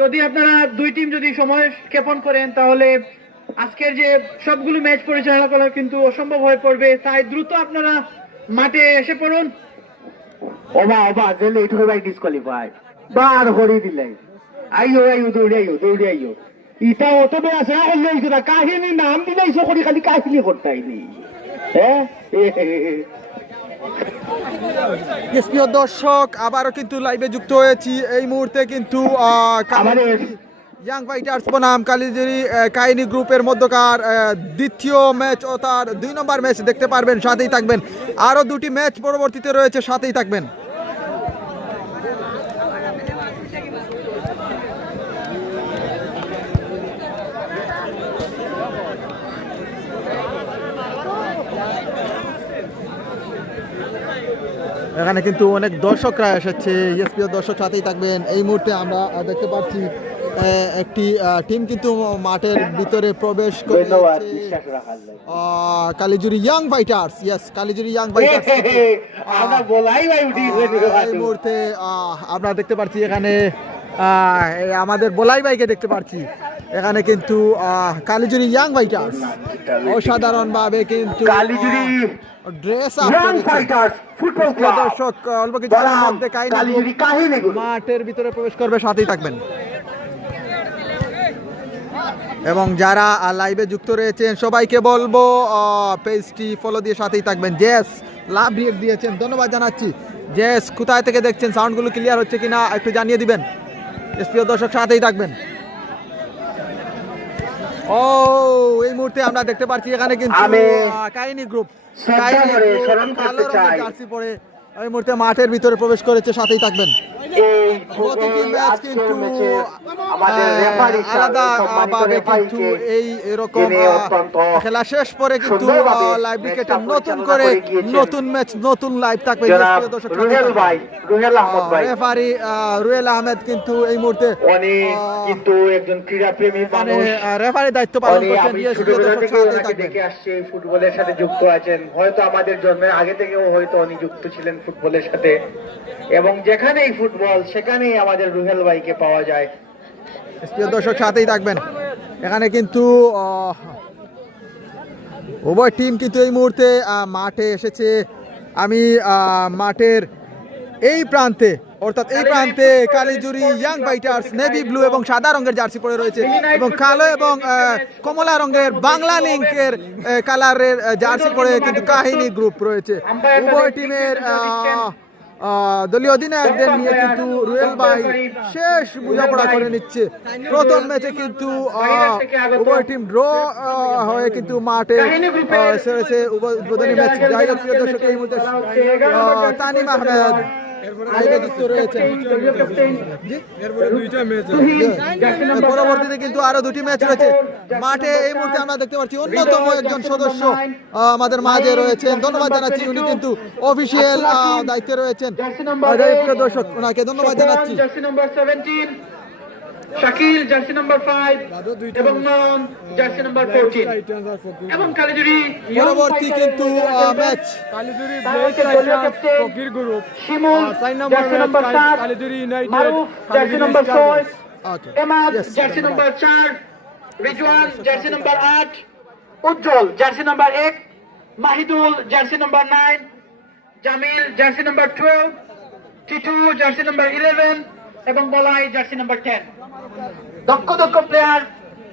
যদি আপনারা দুই টিম যদি সময় ক্ষেপণ করেন তাহলে আজকের যে সবগুলো ম্যাচ পরিচালনা করা কিন্তু অসম্ভব হয়ে পড়বে, তাই দ্রুত আপনারা মাঠে এসে পড়ুন। ওবা ওবা যে লেট হয়ে ভাই ডিসকোয়ালিফাই বার হরি দিলাই আইও আইও দৌড়ে আইও ইটা অত বড় আছে হল্লো ইটা কাহিনী নাম দিলাইছো করি খালি কাহিনী করতাইনি হ্যাঁ। প্রিয় দর্শক, আবারও কিন্তু লাইভে যুক্ত হয়েছি এই মুহূর্তে কিন্তু ইয়াং ফাইটার্স বনাম কালিজুরি কাহিনী গ্রুপের মধ্যকার দ্বিতীয় ম্যাচ ও তার 2 নম্বর ম্যাচ দেখতে পারবেন, সাথেই থাকবেন। আরও দুটি ম্যাচ পরবর্তীতে রয়েছে, সাথেই থাকবেন। এখানে কিন্তু অনেক দর্শকরা এসেছে, প্রিয় দর্শক সাথেই থাকবেন। এই মুহূর্তে আমরা দেখতে পাচ্ছি একটি টিম কিন্তু মাঠের ভিতরে প্রবেশ করেছে, কালিজুরি ইয়াং ফাইটার্স। কালিজুরি ইয়াং ফাইটার্স এই মুহূর্তে আমরা দেখতে পাচ্ছি এখানে আমাদের বলাই ভাইকে দেখতে পাচ্ছি। এখানে কিন্তু কালিজুরি ইয়াং ফাইটার্স অসাধারণ ভাবে কিন্তু ড্রেস আপ করেছে। দর্শক অল্প কিছুক্ষণের মধ্যে কাহিনী মাঠের ভিতরে প্রবেশ করবে, সাথেই থাকবেন। এবং যারা লাইভে যুক্ত রয়েছেন সবাইকে বলবো পেজটি ফলো দিয়ে সাথেই থাকবেন। জেস লাভ রিয়েক্ট দিয়েছেন, ধন্যবাদ জানাচ্ছি। জেস কোথায় থেকে দেখছেন, সাউন্ডগুলো ক্লিয়ার হচ্ছে কিনা একটু জানিয়ে দিবেন। প্রিয় দর্শক সাথেই থাকবেন। ও এই মুহূর্তে আমরা দেখতে পাচ্ছি এখানে কিন্তু কাহিনী গ্রুপ জার্সি পরে এই মুহূর্তে মাঠের ভিতরে প্রবেশ করেছে, সাথেই থাকবেন। প্রতিটি ম্যাচ কিন্তু আলাদাভাবে কিন্তু এই এরকম খেলা শেষ পরে কিন্তু লাইভ ক্রিকেটে নতুন করে নতুন ম্যাচ নতুন লাইভ থাকবে। রেফারি রুয়েল আহমেদ কিন্তু এই মুহূর্তে কিন্তু একজন ক্রীড়াপ্রেমী মানুষ, রেফারি দায়িত্ব পালন করছেন। দেখে আসছে, ফুটবলের সাথে যুক্ত আছেন, হয়তো আমাদের জন্মের আগে থেকেও হয়তো উনি যুক্ত ছিলেন ফুটবলের সাথে, এবং যেখানেই ফুটবল সেখানেই আমাদের রুহেল ভাইকে পাওয়া যায়। প্রিয় দর্শক সাথেই থাকবেন। এখানে কিন্তু উভয় টিম কিন্তু এই মুহূর্তে মাঠে এসেছে। আমি মাঠের এই প্রান্তে অর্থাৎ এই প্রান্তে কালিজুরি ইয়াং ফাইটার্স নেভি ব্লু এবং সাদা রঙের জার্সি পরে রয়েছে, এবং কালো এবং কমলা রঙের বাংলা লিঙ্কের কালারের জার্সি পরে কিন্তু কাহিনী গ্রুপ রয়েছে। উভয় টিমের দলীয় অধিনায়কদের নিয়ে কিন্তু রুয়েল ভাই শেষ বোঝাপড়া করে নিচ্ছে। প্রথম ম্যাচে কিন্তু উভয় টিম ড্র হয়ে কিন্তু মাঠে সেরেছে উদ্বোধনী ম্যাচ। যাই হোক প্রিয় দর্শক, এই মুহূর্তে তানিম আহমেদ পরবর্তীতে কিন্তু আরো দুটি ম্যাচ রয়েছে মাঠে। এই মুহূর্তে আমরা দেখতে পাচ্ছি অন্যতম একজন সদস্য আমাদের মাঝে রয়েছেন, ধন্যবাদ জানাচ্ছি। উনি কিন্তু অফিসিয়াল দায়িত্বে রয়েছেন। দর্শক ওনাকে ধন্যবাদ জানাচ্ছি। শাকিল জার্সি নাম্বার 5 এবং নন জার্সি নাম্বার 14 এবং কালিজুরি পরবর্তী কিন্তু match Kalijuri Fakir group Shimul jersey number 7 Kalijuri United Maruf jersey number 6 Emad jersey number 4 Rizwan jersey number 8 Ujjwal jersey number 1 Mahidul jersey number 9 Jamil jersey number 12 Titu jersey number 11 এবং বলাই জার্সি নাম্বার 10। দক্ষ প্লেয়ার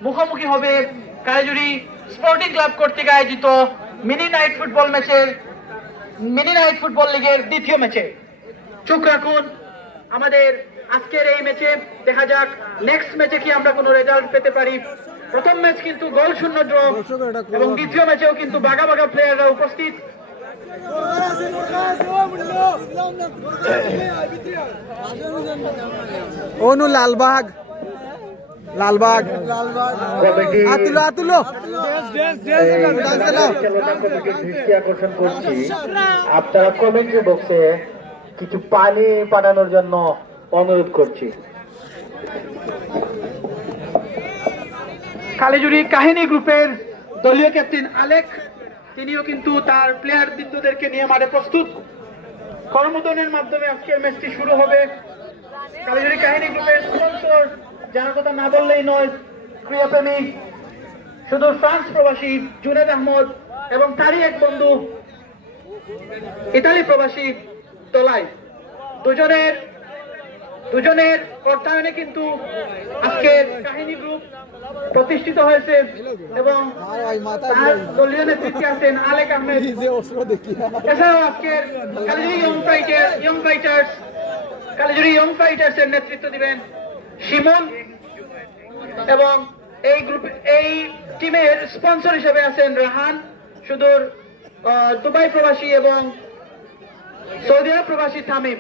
মুখোমুখি হবে কালিজুরি স্পোর্টিং ক্লাব কর্তৃক আয়োজিত মিনি নাইট ফুটবল লিগের দ্বিতীয় ম্যাচে। চোখ রাখুন আমাদের আজকের এই ম্যাচে, দেখা যাক নেক্সট ম্যাচে কি আমরা কোনো রেজাল্ট পেতে পারি। প্রথম ম্যাচ কিন্তু গোল শূন্য ড্র এবং দ্বিতীয় ম্যাচেও কিন্তু বাঘা প্লেয়াররা উপস্থিত। অনু লালবাগ আতুলো আকর্ষণ করছি, আপনারা কমেন্ট্রি বক্সে কিছু পানি পাঠানোর জন্য অনুরোধ করছি। কালিজুরি কাহিনী গ্রুপের দলীয় ক্যাপ্টেন আলেক তিনিও কিন্তু তার প্লেয়ার বৃন্দদেরকে নিয়ে মাঠে প্রস্তুত। করমোদনের মাধ্যমে আজকের ম্যাচটি শুরু হবে। কালিজুরি কাহিনী গ্রুপের স্পন্সর যার কথা না বললেই নয়, ক্রীড়াপ্রেমী শুধু ফ্রান্স প্রবাসী জুনেদ আহমদ এবং তারই এক বন্ধু ইতালি প্রবাসী তোলাই, দুজনের অর্থায়নে কিন্তু আজকের কাহিনী গ্রুপ প্রতিষ্ঠিত হয়েছে এবং তার দলীয় নেতৃত্বে আছেন আলেক আহমেদ। এছাড়াও আজকের কালিজুরি ইয়ং ফাইটার্স এর নেতৃত্ব দিবেন শিমুল এবং এই টিমের স্পন্সর হিসেবে আছেন রাহান, সুদূর দুবাই প্রবাসী এবং সৌদি আরব প্রবাসী তামিম।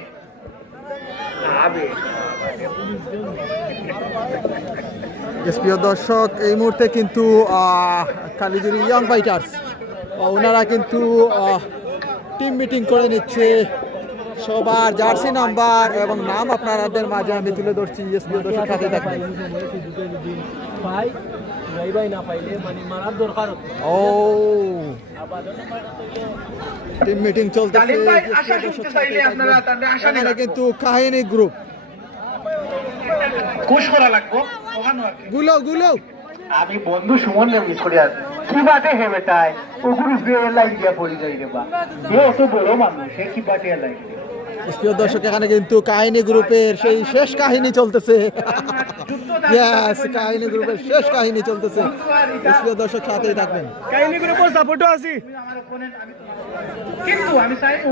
প্রিয় দর্শক, এই মুহূর্তে কিন্তু কালিজুরি ইয়াং ফাইটার্স ওনারা কিন্তু টিম মিটিং করে নিচ্ছে। সবার জার্সি নাম্বার এবং নাম আপনাদের মাঝে আমি তুলে ধরছি। প্রিয় দর্শক, সাথে থাকবেন। ও টিম মিটিং চলতেছে এখানে কিন্তু কাহিনী গ্রুপ গুলো আমি বন্ধু সুমন মিস করে আছি কি বাটে হে বেটায় ওগুলো লাইন দিয়া পড়ি যাই রে বা এ অত বড় মানুষ সে কি বাটে লাইন। প্রিয় দর্শক, এখানে কিন্তু কাহিনী গ্রুপের সেই শেষ কাহিনী চলতেছে। কাহিনী গ্রুপের শেষ কাহিনী চলতেছে। প্রিয় দর্শক, সাথেই থাকবেন। কাহিনী গ্রুপের সাপোর্টও আছি, কিন্তু আমি চাইবো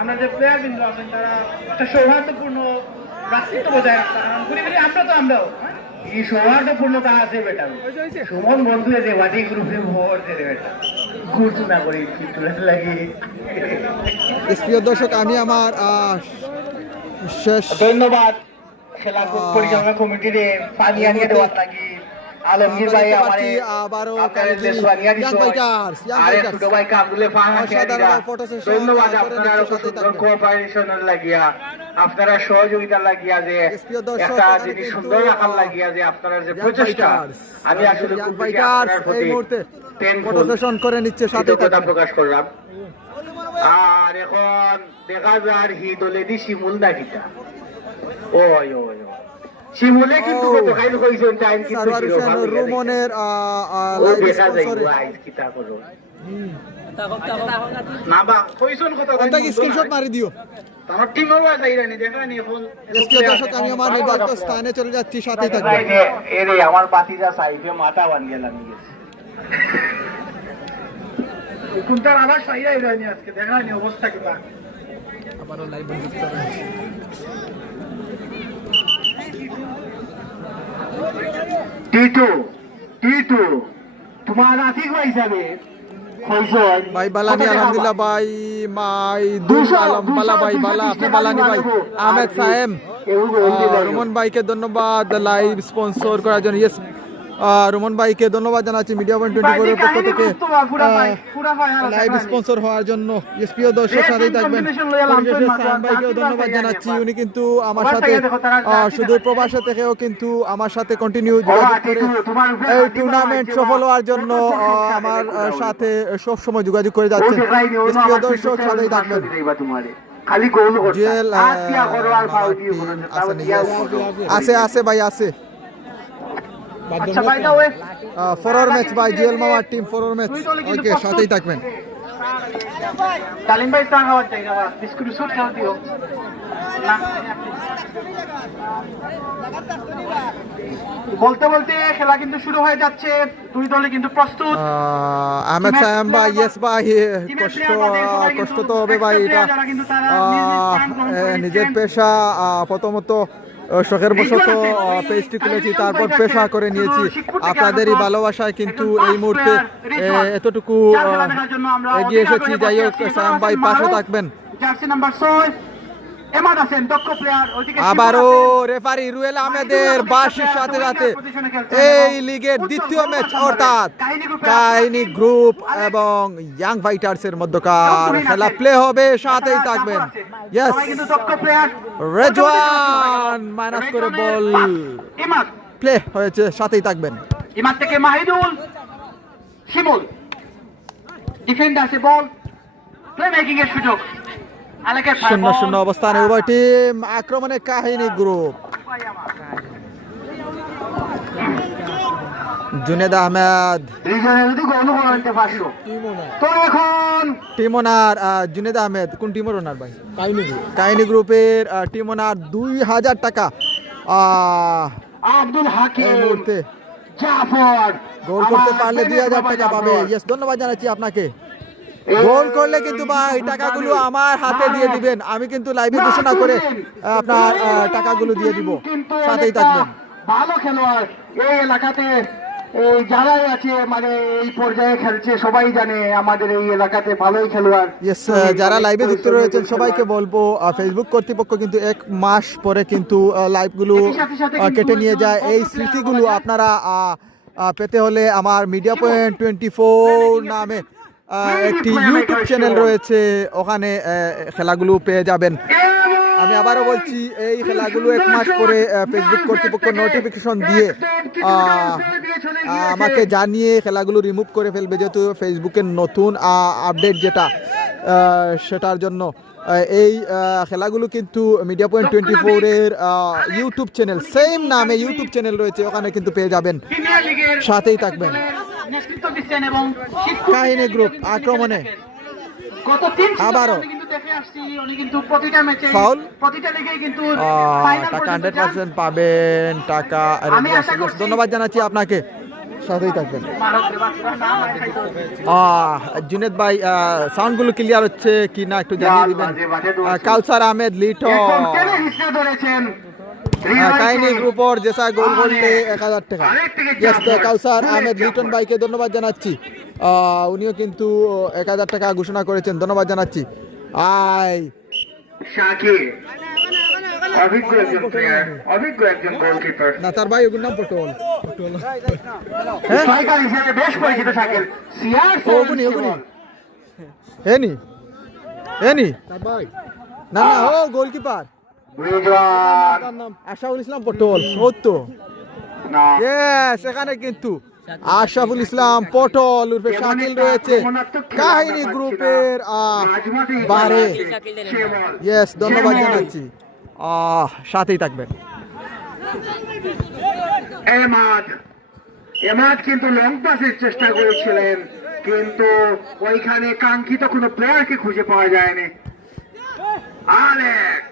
আমরা যে প্লেয়ার বিন্দু আছেন তারা একটা সৌহার্দ্যপূর্ণ ভ্রাতৃত্ব বজায় রাখতে, আমরাও এই সৌহার্দ্যপূর্ণতা আছে বেটা। সুমন বন্ধু যে বাটি গ্রুপে ভোর দে বেটা ঘুরছু না করি লাগে। প্রিয় দর্শক, আমি আমার শেষ ধন্যবাদ খেলা পরিচালনা কমিটির পানি আনিয়ে দেওয়ার লাগি আলমগীর ভাই আমারে আবারও ছোট ভাই কামরুলে ধন্যবাদ আপনারা কোঅপারেশনের লাগিয়া, আপনারা সহযোগিতার লাগিয়া যে একটা জিনিস সুন্দর রাখার লাগিয়া যে আপনারা যে প্রচেষ্টা, আমি আসলে করে নিচ্ছে, সাথে প্রকাশ করলাম। আর এখন দেখা যায় হি দলে দি শিমুল দাগিটা ওই শিমুলে কিন্তু গতকাল কইছেন টাইম কিন্তু রুমনের দেখা যায় গাইস কিটা করো না বা কইছেন কথা স্ক্রিনশট মারি দিও। তার টিমও যাইরানি দেখানি এখন। দর্শক, আমি আমার নির্ধারিত স্থানে চলে যাচ্ছি, সাথেই থাকবেন। এরে আমার পাতিজা সাইফে মাথা বান গেলাম গেছে কোনটার আবার সাইরা ইরানি আজকে দেখানি অবস্থা কিবা। আবারও লাইভ বন্ধ করেন। টিটু তোমার আতিক ভাই যাবে ভাই বালানি আলহামদুলিল্লাহ ভাই মাই দুল আলম বালা ভাই বালা আপনি বালানি ভাই আহমেদ সাহেব রুমন ভাইকে ধন্যবাদ লাইভ স্পন্সর করার জন্য। ইয়েস, রুমন ভাইকে ধন্যবাদ জানাচ্ছি মিডিয়া 124 এর পক্ষ থেকে লাইভ স্পন্সর হওয়ার জন্য। ইয়েস, প্রিয় দর্শক, সাথেই থাকবেন। সালাম ভাইকেও ধন্যবাদ জানাচ্ছি, উনি কিন্তু আমার সাথে শুধু প্রবাসে থেকেও কিন্তু আমার সাথে কন্টিনিউ যোগাযোগ করে এই টুর্নামেন্ট সফল হওয়ার জন্য আমার সাথে সব সময় যোগাযোগ করে যাচ্ছেন। প্রিয় দর্শক, সাথেই থাকবেন। আছে ভাই আছে ফরওয়ার্ড ম্যাচ বাই জিএল মামার টিম ফরওয়ার্ড ম্যাচ। ওকে, সাথেই থাকবেন। তালিম ভাই টাকা বাদ যাই না বিস্কুট সুট খাও দিও না। বলতে বলতে খেলা কিন্তু শুরু হয়ে যাচ্ছে, দুই দলে কিন্তু প্রস্তুত। আহমেদ সাহেব ভাই, ইয়েস ভাই, কষ্ট তো হবে ভাই, এটা নিজের পেশা। প্রথমত শখের বশত পেজটি খুলেছি, তারপর পেশা করে নিয়েছি। আপনাদেরই ভালোবাসায় কিন্তু এই মুহূর্তে এতটুকু এগিয়ে এসেছি। যাই হোক, সায়াম ভাই পাশে থাকবেন। জার্সি নাম্বার 6 এমাদ আছেন দক্ষ প্লেয়ার। আবারও রেফারি রুয়েল আহমেদের বাঁশির সাথে সাথে এই লিগের দ্বিতীয় ম্যাচ অর্থাৎ কাহিনী গ্রুপ এবং ইয়াং ফাইটার্স এর মধ্যকার খেলা প্লে হবে, সাথেই থাকবেন। ইয়েস, রেজওয়ান মাইনাস করে বল প্লে হয়েছে, সাথেই থাকবেন। ইমাদ থেকে মাহিদুল শিমুল ডিফেন্ডার বল প্লে মেকিং এর সুযোগ। 0-0 অবস্থানে উভয় টিম আক্রমণে কাহিনী গ্রুপ। জুনেদ আহমেদ, রিজনে যদি গৌন করতে পারছো তো এখন টিম ওনার জুনেদ আহমেদ কোন টিমের ওনার ভাই? কাহিনী গ্রুপের টিম ওনার 2000 টাকা আব্দুল এই হাকিম মুহূর্তে জাফর গোল করতে পারলে 2000 টাকা পাবে। ইয়েস, ধন্যবাদ জানাচ্ছি আপনাকে। গোল করলে কিন্তু ভাই টাকাগুলো আমার হাতে দিয়ে দিবেন, আমি কিন্তু লাইভে ঘোষণা করে আপনার টাকাগুলো দিয়ে দিব, সাথেই থাকবেন। ভালো খেলোয়াড় এই এলাকাতে এই যারাই আছে মানে এই পর্যায়ে খেলছে সবাই জানে আমাদের এই এলাকাতে ভালোই খেলোয়াড়। ইয়েস, যারা লাইভে যুক্ত রয়েছেন সবাইকে বলবো ফেসবুক কর্তৃপক্ষ কিন্তু 1 মাস পরে কিন্তু লাইভগুলো কেটে নিয়ে যায়। এই স্মৃতিগুলো আপনারা পেতে হলে আমার মিডিয়া পয়েন্ট 24 নামে একটি ইউটিউব চ্যানেল রয়েছে, ওখানে খেলাগুলো পেয়ে যাবেন। আমি আবারও বলছি, এই খেলাগুলো 1 মাস পরে ফেসবুক কর্তৃপক্ষ নোটিফিকেশন দিয়ে আমাকে জানিয়ে খেলাগুলো রিমুভ করে ফেলবে, যেহেতু ফেসবুকের নতুন আপডেট যেটা সেটার জন্য এই খেলাগুলো কিন্তু মিডিয়া পয়েন্ট 24 এর ইউটিউব চ্যানেল, সেম নামে ইউটিউব চ্যানেল রয়েছে, ওখানে কিন্তু পেয়ে যাবেন, সাথেই থাকবেন। নেতৃত্ব দিচ্ছেন এবং শিক্ষক কাহিনী গ্রুপ আক্রমণে গত 3 আবারও আমি কিন্তু দেখে আসছি উনি কিন্তু প্রতিটা ম্যাচে ফাউল, প্রতিটা লিগেই কিন্তু টাকা 100% পাবেন টাকা। ধন্যবাদ জানাচ্ছি আপনাকে, সাথেই থাকবেন। জুনেদ ভাই সাউন্ডগুলো ক্লিয়ার হচ্ছে কি না একটু জানিয়ে দিবেন। কাউসার আহমেদ লিটন কাহিনী গ্রুপর যেসা গোল করলে 1000 টাকা। ইয়েস, কাউসার আহমেদ লিটন ভাইকে ধন্যবাদ জানাচ্ছি, উনিও কিন্তু 1000 টাকা ঘোষণা করেছেন, ধন্যবাদ জানাচ্ছি। না তার ভাই ওগুলোর নাম পটল, না না ও গোলকিপার আশরাফুল ইসলাম পটল, ও তো এখানে কিন্তু আশরাফুল ইসলাম পটল উর্ফে শাকিল রয়েছে কাহিনী গ্রুপের বারে। ইয়েস, ধন্যবাদ জানাচ্ছি, সাথেই থাকবেন। এমাদ কিন্তু লং পাসের চেষ্টা করেছিলেন, কিন্তু ওইখানে কাঙ্ক্ষিত কোনো প্লেয়ারকে খুঁজে পাওয়া যায়নি। আলেক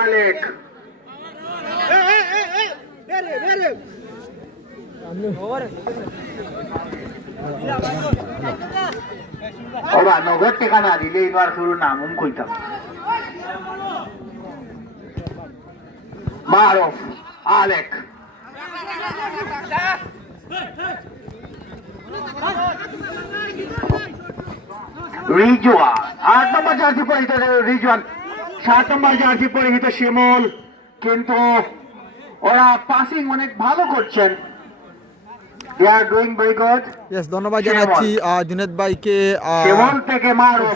আলেক ওবা নগদ টেকা না দিলে এবার শুরু নামুম কইতাম। মারুফ আলেক রিজওয়ান 8 নম্বর জার্সি পরিহিত রিজওয়ান, 7 নম্বর জার্সি পরিহিত শিমুল, কিন্তু ওরা পাসিং অনেক ভালো করছেন। ইয়েস, ধন্যবাদ জানাচ্ছি জুনেদ ভাইকে,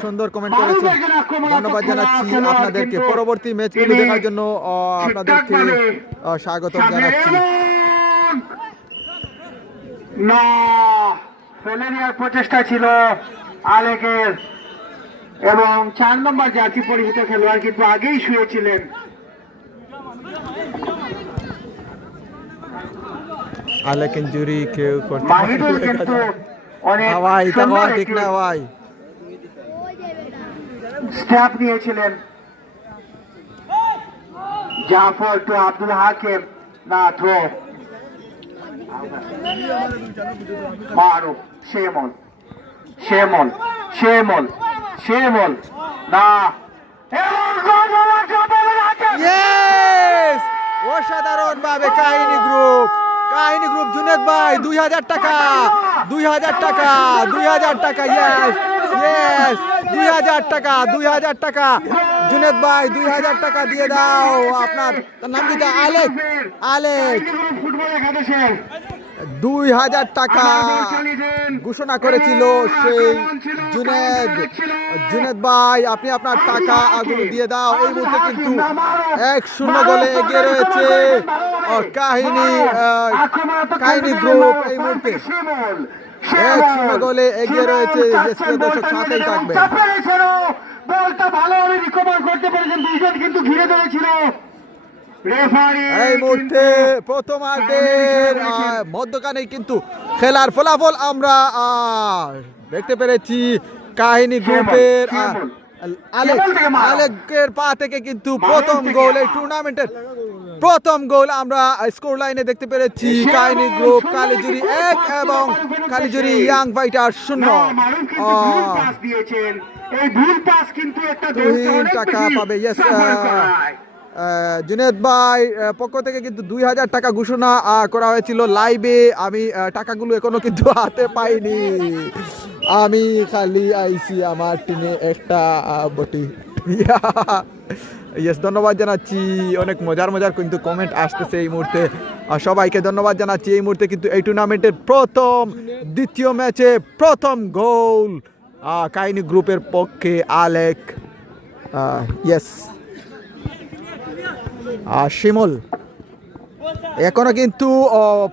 সুন্দর কমেন্ট করেছেন, ধন্যবাদ জানাচ্ছি আপনাদেরকে। পরবর্তী ম্যাচগুলো দেখার জন্য আপনাদেরকে স্বাগত জানাচ্ছি। না ফেলে নেওয়ার প্রচেষ্টা ছিল আলেকের, এবং 4 নম্বর জার্সি পরিহিত খেলোয়াড় কিন্তু আগেই শুয়েছিলেন। আলেক ইনজুরি কেউ করতে মাহিদুল কিন্তু অনেক ঠিক না ভাই, স্ট্যাপ নিয়েছিলেন। জাফর টু আব্দুল হাকিম, না থ্রো। মারুফ শেমল শেমল শেমল শেমল, না অসাধারণ ভাবে কাহিনী গ্রুপ জুনেদ ভাই 2000 টাকা 2000 টাকা 2000 টাকা। ইয়েস ইয়েস, 2000 টাকা 2000 টাকা জুনেদ ভাই 2000 টাকা দিয়ে দাও। আপনার নাম কি? আলেক 2000 টাকা ঘোষণা করেছিল সেই জুনেদ ভাই, আপনি আপনার টাকা আগুলো দিয়ে দাও। এই মুহূর্তে কিন্তু 1-0 গোলে এগিয়ে রয়েছে কাহিনী গ্রুপ, এই মুহূর্তে 1-0 গোলে এগিয়ে রয়েছে। দর্শক সাথেই থাকবে। বলটা ভালোভাবে রিকভার করতে পেরেছেন, দুইজন কিন্তু ঘিরে ধরেছিল। রেফারি এই মুহূর্তে প্রথমার্ধের মধ্যখানে কিন্তু খেলার ফলাফল আমরা দেখতে পেরেছি কাহিনী গ্রুপের আলেকের পা থেকে কিন্তু প্রথম গোল এই টুর্নামেন্টের প্রথম গোল আমরা স্কোর লাইনে দেখতে পেরেছি কাহিনী গ্রুপ কালিজুরি 1 এবং কালিজুরি ইয়াং ফাইটার 0। এই ভুল পাস কিন্তু একটা টাকা পাবে। ইয়েস জুনেদ ভাই পক্ষ থেকে কিন্তু 2000 টাকা ঘোষণা করা হয়েছিল লাইভে। আমি টাকাগুলো এখনো কিন্তু হাতে পাইনি, আমি খালি আইছি আমার টিমে একটা বটি। ইয়েস ধন্যবাদ জানাচ্ছি, অনেক মজার কিন্তু কমেন্ট আসতেছে এই মুহূর্তে। সবাইকে ধন্যবাদ জানাচ্ছি। এই মুহূর্তে কিন্তু এই টুর্নামেন্টের দ্বিতীয় ম্যাচে প্রথম গোল কাহিনী গ্রুপের পক্ষে আলেক। ইয়েস শিমুল এখনো কিন্তু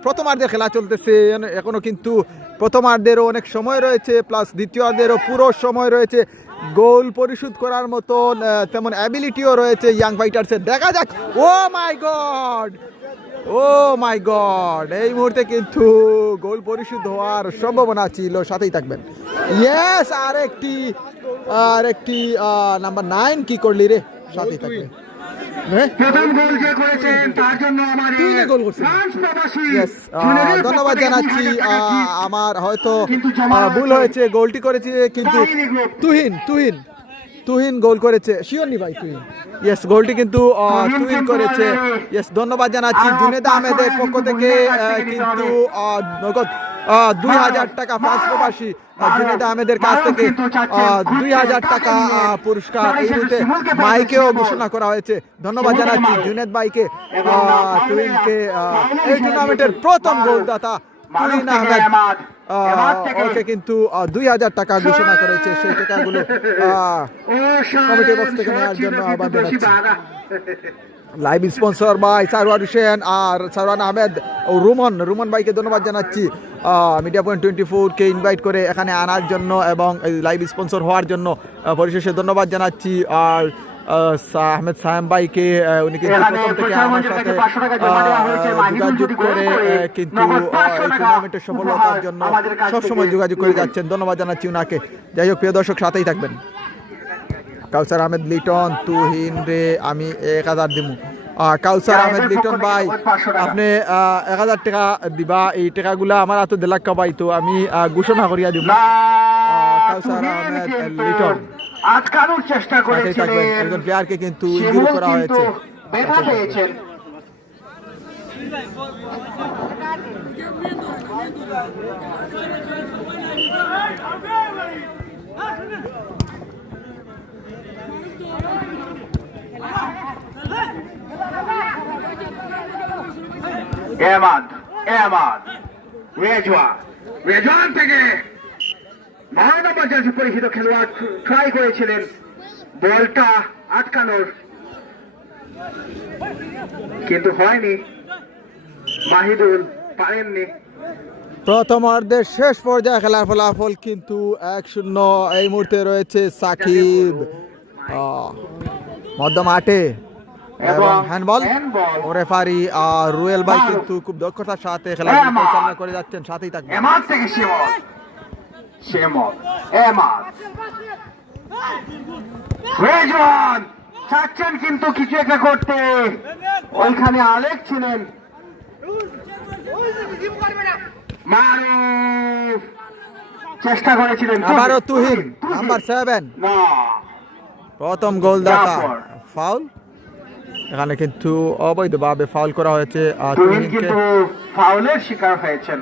প্রথমার্ধে খেলা চলতেছে, এখনো কিন্তু প্রথমার্ধেরও অনেক সময় রয়েছে, প্লাস দ্বিতীয়ার্ধেরও পুরো সময় রয়েছে। গোল পরিশোধ করার মতন তেমন অ্যাবিলিটিও রয়েছে ইয়াং ফাইটার্সের। দেখা যাক। ও মাই গড এই মুহূর্তে কিন্তু গোল পরিশোধ হওয়ার সম্ভাবনা ছিল। সাথেই থাকবেন। ইয়েস আরেকটি নাম্বার 9 কি করলি রে? সাথেই থাকবেন। প্রথম গোল যে করেছেন তার জন্য ধন্যবাদ জানাচ্ছি। আমার হয়তো ভুল হয়েছে, গোলটি করেছে কিন্তু তুহিন গোল করেছে। শিওরনি ভাই তুহিন। ইয়েস গোলটি কিন্তু তুহিন করেছে। ইয়েস ধন্যবাদ জানাচ্ছি জুনেদ আহমেদের পক্ষ থেকে কিন্তু নগদ 2000 টাকা ফ্রান্স প্রবাসী জুনেদ আহমেদের কাছ থেকে 2000 টাকা পুরস্কার এই মুহূর্তে মাইকেও ঘোষণা করা হয়েছে। ধন্যবাদ জানাচ্ছি জুনেদ ভাইকে, তুহিনকে। এই টুর্নামেন্টের প্রথম গোলদাতা তুহিন আহমেদ ওকে কিন্তু 2000 টাকা ঘোষণা করেছে। সেই টাকাগুলো কমিটি বক্স থেকে নেওয়ার জন্য আহ্বান জানাচ্ছি। Live sponsor by Sarwar Hossain আর সারওয়ান আহমেদ ও রুমন ভাইকে ধন্যবাদ জানাচ্ছি মিডিয়া পয়েন্ট 24-কে ইনভাইট করে এখানে আনার জন্য এবং লাইভ স্পন্সর হওয়ার জন্য পরিশেষে ধন্যবাদ জানাচ্ছি। আর আহমেদ সায়েম ভাইকে, উনি কিন্তু প্রথম থেকে আমার সাথে যোগাযোগ করে কিন্তু এই টুর্নামেন্টের সফলতার জন্য সবসময় যোগাযোগ করে যাচ্ছেন। ধন্যবাদ জানাচ্ছি উনাকে। যাই হোক প্রিয় দর্শক সাথেই থাকবেন। কাউসার আহমেদ লিটন তুহিন রে আমি 1000 দিমু। কাউসার আহমেদ লিটন ভাই আপনি 1000 টাকা দিবা। এই টাকাগুলা আমার হাতে দেলাক্কা পাই, তো আমি ঘোষণা করিয়া দিব। কাউসার আহমেদ লিটন আটকানোর চেষ্টা করেছিলেন, একজন প্লেয়ারকে কিন্তু ইনজুরি করা হয়েছে। ব্যথা পেয়েছেন। রেজওয়ান থেকে 12 নম্বর জার্সি পরিহিত খেলোয়াড় ট্রাই করেছিলেন বলটা আটকানোর, কিন্তু হয়নি। মাহিদুল পারেননি। প্রথমার্ধের শেষ পর্যায়ে খেলার ফলাফল কিন্তু 1-0। এই মুহূর্তে রয়েছে সাকিব মধ্য মাঠে এবং হ্যান্ডবল। রেফারি রুয়েল ভাই কিন্তু খুব দক্ষতার সাথে খেলা পরিচালনা করে যাচ্ছেন। সাথেই থাকবেন। চাচ্ছেন কিন্তু কিছু একটা করতে, ওইখানে আলেক ছিলেন। মারুফ চেষ্টা করেছিলেন, আবারও তুহিন নাম্বার 7 প্রথম গোলদাতা। ফাউল এখানে কিন্তু অবৈধভাবে ফাউল করা হয়েছে। তুহিন কিন্তু ফাউলের শিকার হয়েছেন।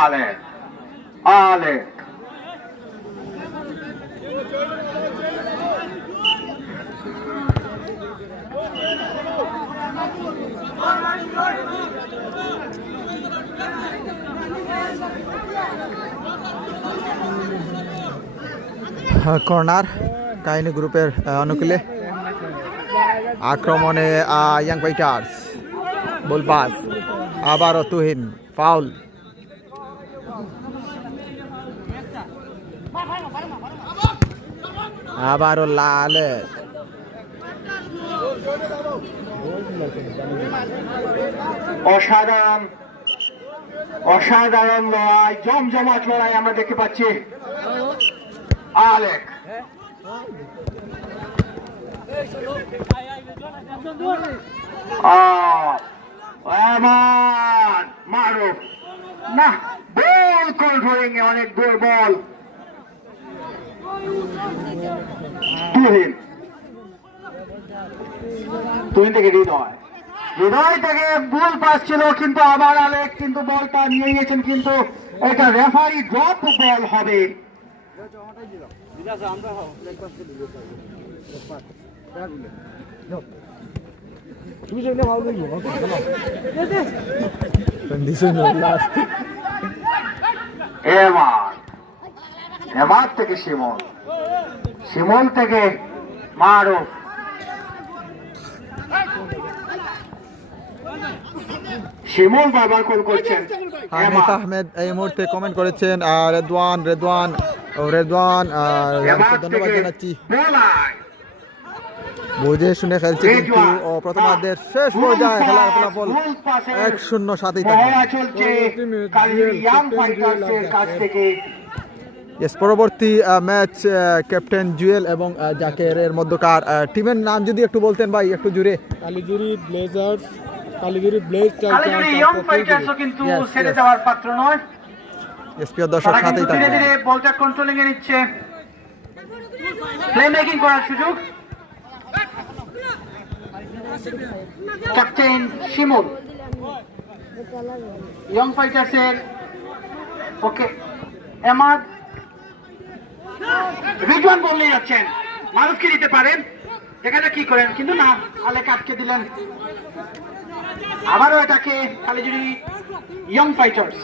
আলেক কর্নার কাহিনী গ্রুপের অনুকূলে। আক্রমণে ইয়াং ফাইটার্স, বল পাস, আবারও তুহিন, ফাউল। আবারও লালে অসাধারণ অসাধারণ লড়াই, জমজমাট লড়াই আমরা দেখতে পাচ্ছি। আলেক মারুফ না, বল কন্ট্রোলিং এ অনেক দুর্বল। তুহিন থেকে হৃদয় থেকে বল পাস ছিল, কিন্তু আবার আলেক কিন্তু বলটা নিয়ে গেছেন, কিন্তু এটা রেফারি ড্রপ বল হবে। এবার থেকে শিমল থেকে মারুফ, শিমুল বারবার কল করছেন। হানিফ আহমেদ এই মুহূর্তে কমেন্ট করেছেন, রেদওয়ান ধন্যবাদ জানাচ্ছি, বুঝে শুনে খেলছে, কিন্তু প্রথমার্ধের শেষ পর্যায়ে খেলার ফলাফল 1-0 সাথেই থাকবে। পরবর্তী ম্যাচ ক্যাপ্টেন জুয়েল এবং জাকেরের মধ্যকার টিমের নাম যদি একটু বলতেন ভাই, একটু জুড়ে। কালিজুরি ব্লেজার্স, কালিজুরি ব্লেজ টাইটান্স কিন্তু ছেড়ে যাওয়ার পাত্র নয়। প্রিয় দর্শক, সাথেই থাকবেন। ধীরে ধীরে বলটা কন্ট্রোলিং এ নিচ্ছে, প্লে মেকিং করার সুযোগ। ক্যাপ্টেন শিমুল ইয়ং ফাইটার্সের ওকে, এমাদ রিজওয়ান বল নিয়ে যাচ্ছেন, মানুষকে দিতে পারেন, দেখা যাক কি করেন, কিন্তু না, আলেক আটকে দিলেন। আবারও এটাকে কালিজুরি ইয়ং ফাইটার্স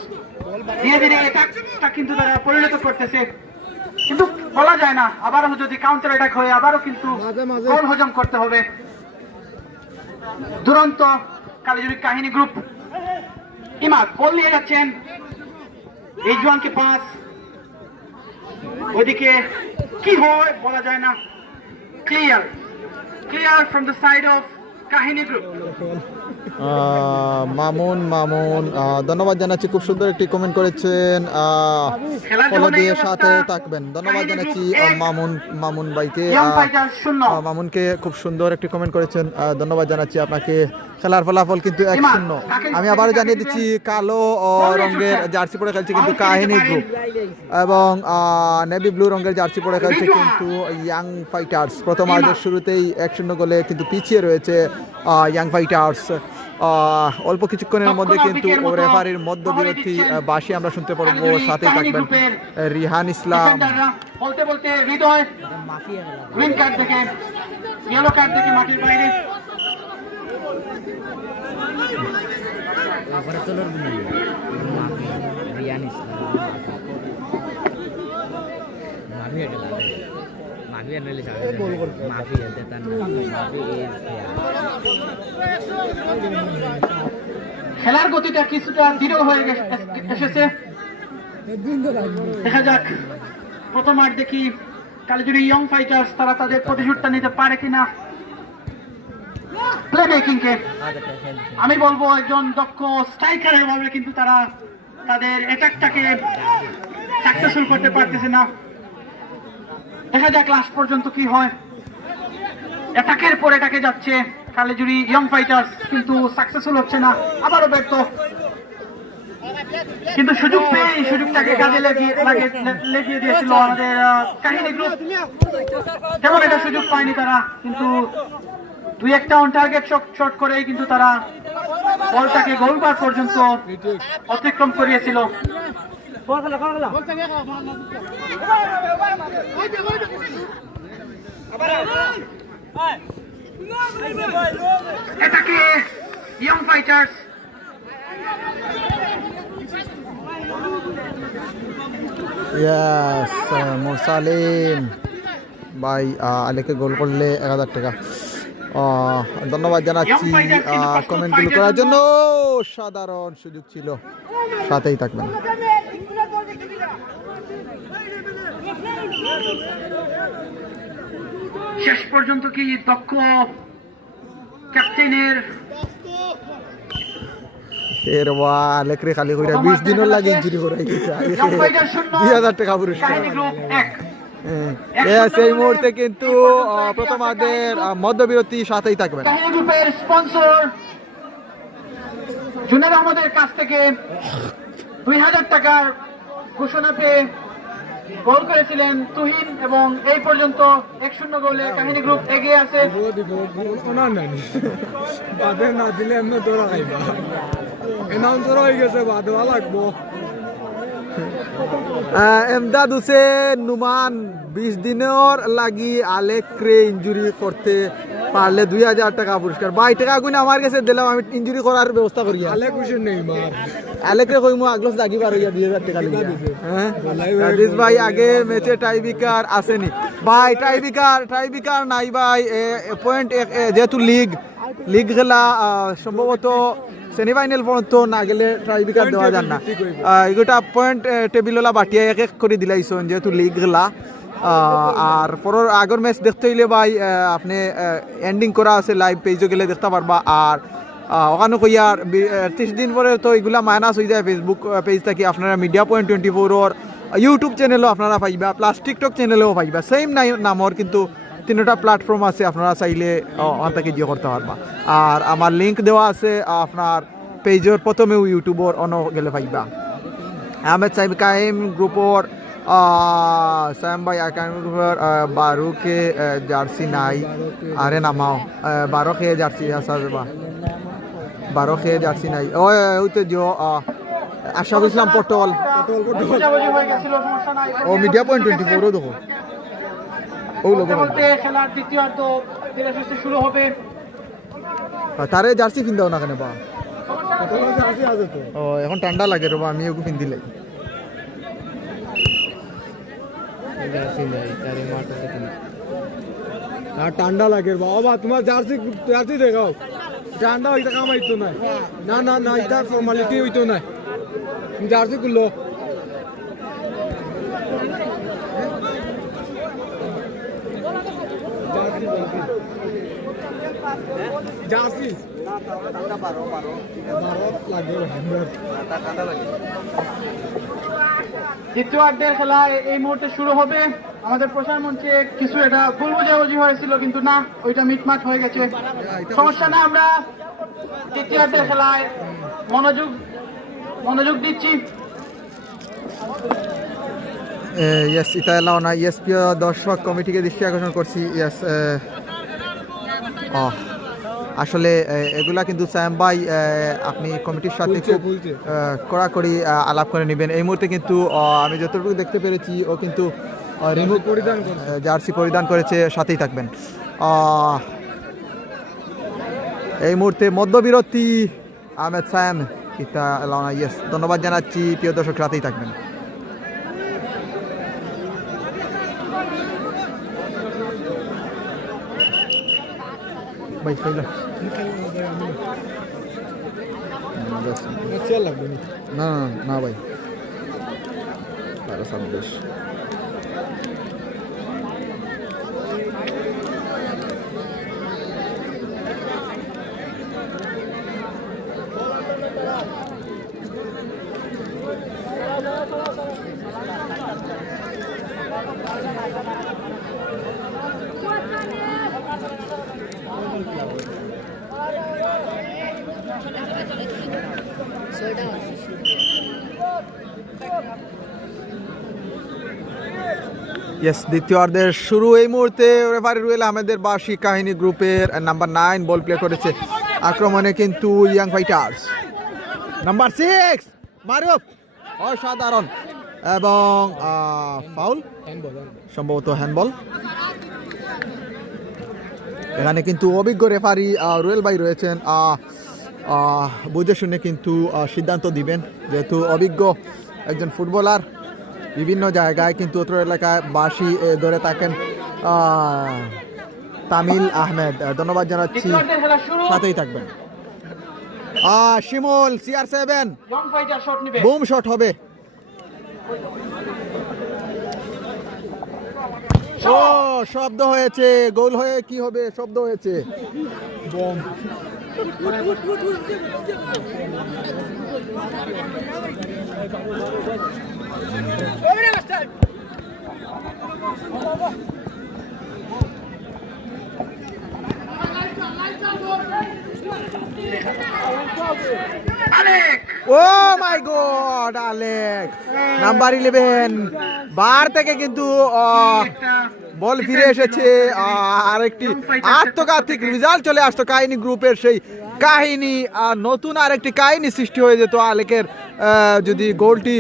ধীরে ধীরে এটা কিন্তু তারা পরিণত করতেছে, কিন্তু বলা যায় না, আবারও যদি কাউন্টার অ্যাটাক হয় আবারও কিন্তু গোল হজম করতে হবে। দুরন্ত কালিজুরি কাহিনী গ্রুপ। ইমাদ বল নিয়ে যাচ্ছেন, রিজওয়ানকে পাস, ওইদিকে কি হয় বলা যায় না। Clear from the side of কাহিনী গ্রুপ। মামুন ধন্যবাদ জানাচ্ছি, খুব সুন্দর একটি কমেন্ট করেছেন, ফলো দিয়ে সাথে থাকবেন। ধন্যবাদ জানাচ্ছি মামুন ভাইকে, মামুনকে খুব সুন্দর একটি কমেন্ট করেছেন, ধন্যবাদ জানাচ্ছি আপনাকে। খেলার ফলাফল কিন্তু 1-0। আমি আবারও জানিয়ে দিচ্ছি, কালো রঙের জার্সি পরে খেলছে কিন্তু কাহিনী গ্রুপ, এবং নেভি ব্লু রঙের জার্সি পরে খেলছে কিন্তু ইয়াং ফাইটার্স। প্রথমার্ধের শুরুতেই 1-0 গোলে কিন্তু পিছিয়ে রয়েছে ইয়াং ফাইটার্স। অল্প কিছুক্ষণের মধ্যে কিন্তু রেফারির মধ্যবিরতি বাসি আমরা শুনতে পারবো, সাথেই থাকবেন। রিহান ইসলাম বলতে বলতে হৃদয় গ্রিন কার্ড থেকে ইয়েলো কার্ড থেকে মাঠের বাইরে। খেলার গতিটা কিছুটা দৃঢ় হয়ে এসেছে, দেখা যাক প্রথমার্ধে কি কালিজুরি ইয়ং ফাইটার্স তারা তাদের প্রতিশোধটা নিতে পারে কিনা। প্লে মেকিং কে আমি বলবো একজন দক্ষ স্ট্রাইকারের ভাবে কিন্তু তারা তাদের অ্যাটাকটাকে সাকসেসফুল করতে পারতেছে না। দেখা যাক লাস্ট পর্যন্ত কি হয়। অ্যাটাকের পর এটাকে যাচ্ছে কালিজুরি ইয়ং ফাইটার্স, কিন্তু সাকসেসফুল হচ্ছে না, আবারও ব্যর্থ। কিন্তু সুযোগ পেয়ে এই সুযোগটাকে কাজে লেগিয়ে দিয়েছিল আমাদের কাহিনী গ্রুপ, তেমন এটা সুযোগ পায়নি তারা, কিন্তু দুই একটা অন টার্গেট শট করেই কিন্তু তারা বলটাকে গোলবার পর্যন্ত অতিক্রম করিয়েছিল। এটাকে ইয়ং ফাইটার্স মোরসালিন ভাই আলেকে গোল করলে 1000 টাকা। ধন্যবাদ জানাচ্ছি কমেন্টগুলো করার জন্য, সাধারণ সুযোগ ছিল, সাথেই থাকবেন। শেষ পর্যন্ত কি দক্ষ ক্যাপ্টেনের এর ওয়া লেকরে খালি কইরা 20 দিনের লাগে ইনজুরি করাই গেছে ইয়ং ফাইটার 0 2000 টাকা পুরস্কার কাহিনী গ্রুপ 1 এই মুহূর্তে কিন্তু প্রথমার্ধের মধ্যবিরতি সাথেই থাকবেন কাহিনী গ্রুপের স্পন্সর জুনার আহমদের কাছ থেকে 2000 টাকার ঘোষণা পেয়ে গোল করেছিলেন তুহিন এবং এই পর্যন্ত 1-0 গোলে কাহিনী গ্রুপ এগিয়ে আছে। না না বাদে না দিলে এমনি দৌড়া খাইবা এনাউন্সার হয়ে গেছে বাদওয়া লাগবো এমদাদ হুসেন নুমান 20 দিনের লাগি আলেকরে ইনজুরি করতে পারলে 2000 টাকা পুরস্কার 22 টাকা গুণ আমার কাছে দিলাম আমি ইনজুরি করার ব্যবস্থা করি আলে খুশি নেই মার আলেকরে কইমু আগলস দাগি বার হইয়া 2000 টাকা লিয়া হ্যাঁ রাজেশ ভাই আগে ম্যাচে টাইবিকার আসেনি ভাই টাইবিকার নাই ভাই পয়েন্ট যেহেতু লিগ খেলা সম্ভবত সেমিফাইনাল পর্যন্ত না গেলে ট্রাইবিকার দেওয়া যান না এগুলা পয়েন্ট টেবিললা বাটিয়া এক এক করে দিলাইছেন যেহেতু লিগ খেলা আর পরের আগের ম্যাচ দেখতে হইলে ভাই আপনি এন্ডিং করা আছে লাইভ পেজও গেলে দেখতে পারবা আর ওখানে কইয়ার 30 দিন পরে তো এগুলা মাইনাস হয়ে যায় ফেসবুক পেজ থেকে আপনারা মিডিয়া পয়েন্ট 24 ইউটিউব চ্যানেলও আপনারা পাইবা প্লাস টিকটক চ্যানেলেও পাইবা সেম নামর কিন্তু 3টা প্ল্যাটফর্ম আছে আপনারা চাইলে ওখান থেকে জিও করতে পারবা আর আমার লিঙ্ক দেওয়া আছে আপনার পেজের প্রথমেও ইউটিউবর অন গেলে পাইবা আহমেদ সাহেব কাইম গ্রুপর সাইম ভাই আকাইম গ্রুপর 12 কে জার্সি নাই আরে নামাও 12 কে জার্সি আছে বা 12 কে জার্সি নাই ওইতে জিও আশাফ ইসলাম পটল বুঝাবুঝি হয়ে গেছিল, সমস্যা নাই। ও মিডিয়া পয়েন্ট 24 ও দেখো ও লোক বলতে খেলার দ্বিতীয়ার্ধ ধীরে সুস্থে শুরু হবে। তারে জার্সি কিনদাও না কেন বা আছে আছে তো ও এখন ঠান্ডা লাগে রে বা আমি ওকে কিন দিলাই আর ঠান্ডা লাগে বাবা তোমার জার্সি জার্সি দেখাও ঠান্ডা হইতে কাম হইতো না না না না এটা ফর্মালিটি হইতো না জার্সি গুলো জার্সি দ্বিতীয়ার্ধের খেলা এই মুহূর্তে শুরু হবে। আমাদের প্রচার মঞ্চে কিছু এটা ভুল বোঝাবুঝি হয়েছিল কিন্তু না, ওইটা মিটমাট হয়ে গেছে, সমস্যা না। আমরা দ্বিতীয়ার্ধের খেলায় মনোযোগ দিচ্ছি। ইয়েস এটা এলাও না ইয়েস প্রিয় দর্শক কমিটিকে দৃষ্টি আকর্ষণ করছি ইয়েস আসলে এগুলা কিন্তু স্যাম ভাই আপনি কমিটির সাথে খুব কড়াকড়ি আলাপ করে নেবেন এই মুহূর্তে কিন্তু আমি যতটুকু দেখতে পেরেছি ও কিন্তু জার্সি পরিধান করেছে সাথেই থাকবেন এই মুহূর্তে মধ্যবিরতি আহমেদ স্যাম এটা এলাও না ইয়েস ধন্যবাদ জানাচ্ছি প্রিয় দর্শক সাথেই থাকবেন ভাই কইলা না না ভাই তারা সব বেশ ইয়েস দ্বিতীয়ার্ধের শুরু এই মুহূর্তে রেফারি রুয়েল আহমেদের বার্ষিক কাহিনী গ্রুপের নাম্বার 9 বল প্লে করেছে আক্রমণে কিন্তু ইয়াং ফাইটার্স নাম্বার 6 মারুফ অসাধারণ এবং ফাউল সম্ভবত হ্যান্ডবল এখানে কিন্তু অভিজ্ঞ রেফারি রুয়েল ভাই রয়েছেন বুঝে শুনে কিন্তু সিদ্ধান্ত দিবেন যেহেতু অভিজ্ঞ একজন ফুটবলার বিভিন্ন জায়গায় কিন্তু অত্র এলাকায় বাসি ধরে থাকেন তামিল আহমেদ ধন্যবাদ জানাচ্ছি সাথেই থাকবেন শিমুল CR7 বুম শট হবে ও শব্দ হয়েছে, গোল হয়ে কি হবে, শব্দ হয়েছে। বম। ও মাই গড, আলেক্স নাম্বার 11 বার থেকে কিন্তু বল ফিরে এসেছে। আরেকটি আত্মঘাতিক রেজাল্ট চলে আসতো কাহিনী গ্রুপের, সেই কাহিনী নতুন আরেকটি কাহিনী সৃষ্টি হয়ে যেত আলেকের যদি গোলটি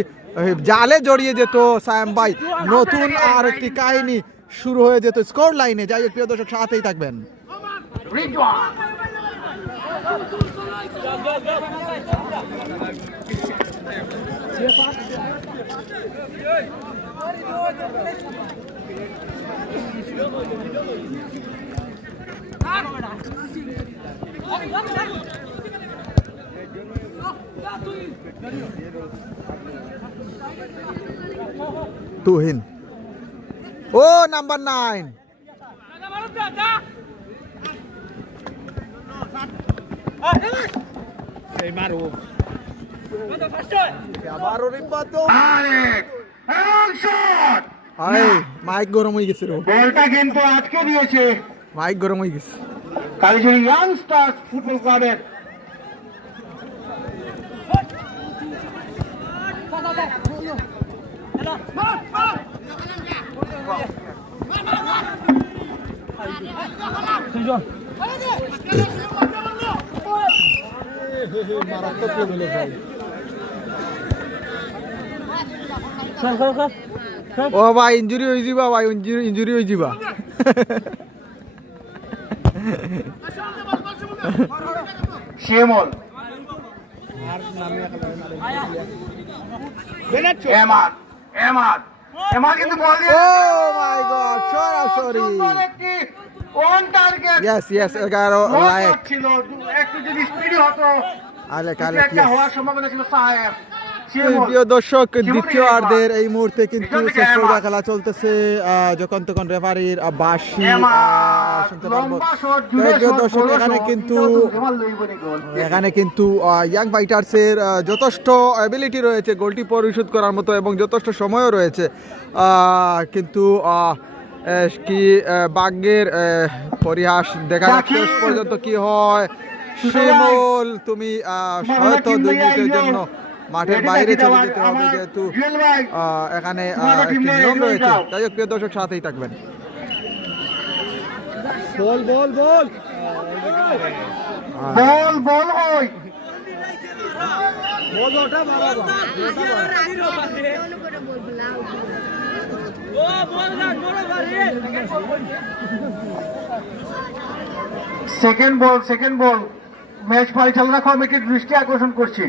জালে জড়িয়ে যেত সায়াম ভাই, নতুন আরেকটি কাহিনী শুরু হয়ে যেত স্কোর লাইনে। যাই হোক প্রিয় দর্শক, সাথেই থাকবেন। তুহিন, ও নাম্বার 9, মাইক গরম হয়ে গেছে, বলটা কিন্তু আটকে দিয়েছে মাইক গরম হয়ে গেছে। কালীজুরি ইয়াং স্টার্স ফুটবল ক্লাবের। ও ভাই ইঞ্জুরি হয়ে যাবা, ভাই ইঞ্জুরি হয়ে যাবা। শিমুল, এমাদ, এমাদ, এমাদ কিন্তু বল দিয়ে, ও মাই গড, সরাসরি on target. Yes yes, 11 like ছিল, একটু যদি স্পিডি হতো আলেক একটা হওয়ার সম্ভাবনা ছিল। সাহেব প্রিয় দর্শক, দ্বিতীয়ার্ধের এই মুহূর্তে কিন্তু শেষ পর্যায়ে খেলা চলতেছে। যখন তখন রেফারির বাঁশি শুনতে পারবো। প্রিয় দর্শক, এখানে কিন্তু ইয়াং ফাইটার্সের যথেষ্ট অ্যাবিলিটি রয়েছে গোলটি পরিশোধ করার মতো এবং যথেষ্ট সময়ও রয়েছে, কিন্তু কি ভাগ্যের পরিহাস, দেখা যাক শেষ পর্যন্ত কি হয়। শিমুল, তুমি হয়তো 2 মিনিটের জন্য মাঠের বাইরে চলে যেতে হবে, যেহেতু এখানে একটি নিয়ম রয়েছে। যাই হোক প্রিয় দর্শক, সাথেই থাকবেন। বল বল বল বল বল ওই বল, ওটা মারাবা। সেকেন্ড বল ম্যাচ পরিচালনা কমিটির দৃষ্টি আকর্ষণ করছি।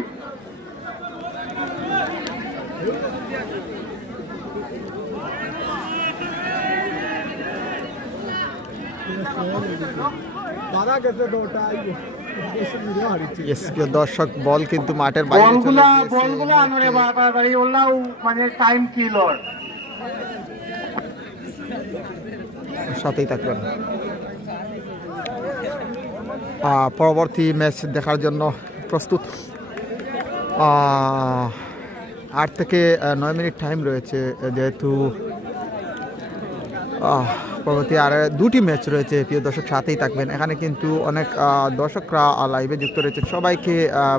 মারা গেছে তো ওটা। দর্শক, বল কিন্তু মাঠের বাইরে চলে গিয়েছে। বলগুলো আনরে বারবার ওলাও মানে টাইম কিলার। সাথেই থাকবেন। পরবর্তী ম্যাচ দেখার জন্য প্রস্তুত। 8 থেকে 9 মিনিট টাইম রয়েছে, যেহেতু পরবর্তী আর 2টি ম্যাচ রয়েছে। প্রিয় দর্শক, সাথেই থাকবেন। এখানে কিন্তু অনেক দর্শকরা লাইভে যুক্ত রয়েছে, সবাইকে